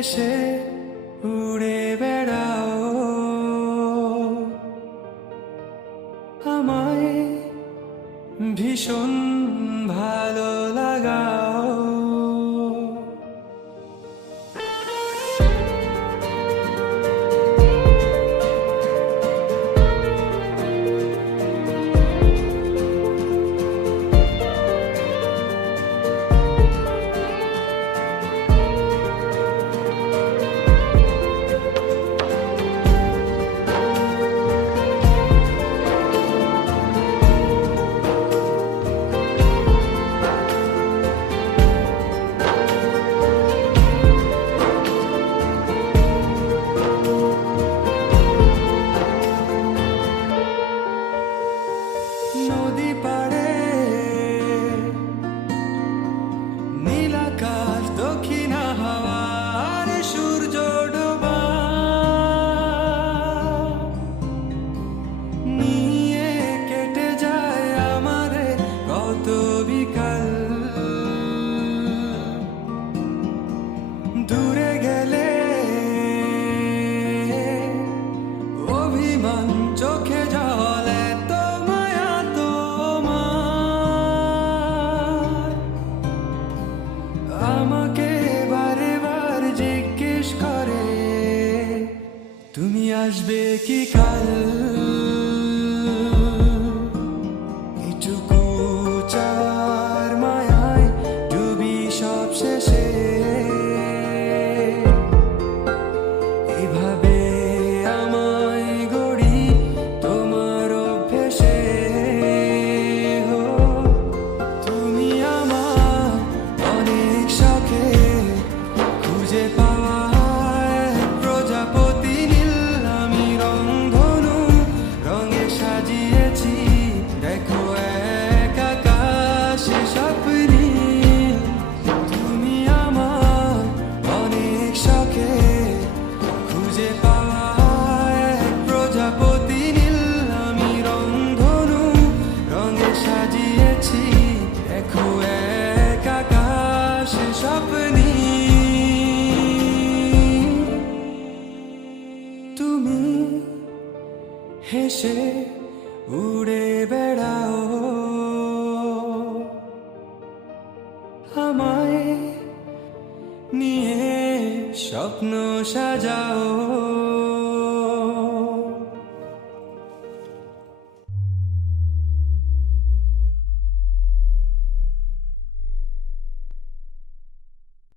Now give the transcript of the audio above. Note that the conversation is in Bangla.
হেসে উড়ে বেড়াও, আমায় ভীষণ ভালো লাগাও। নদী পাড়ে নীল আকাশ, দক্ষিণ হাওয়ার সূর্য ডোবা নিয়ে কেটে যায় আমার কত বিকাল। দূরে গেলে অভিমান, চোখে জলে তো মায়া তোমার। আমাকে বারে বার জিজ্ঞেস করে তুমি আসবে কি কাল। এটুকু চার মায়ায় ডুবি সব শেষে, এভাবে আমায় গড়ি তোমার অভ্যেসে। হো, তুমি আমার অনেক শখে খুঁজে পাওয়া প্রজাপতি নীল। আমি রংধনু রঙে সাজিয়েছি, দেখো এক আকাশ স্বপ্নী। তুমি আমার অনেক শখে খুঁজে পাওয়া প্রজাপতি নীল। আমি রংধনু রঙে সাজিয়েছি, দেখো এক আকাশ স্বপ্নী। তুমি হেসে উড়ে বেড়াও, আমায় নিয়ে স্বপ্ন সাজাও।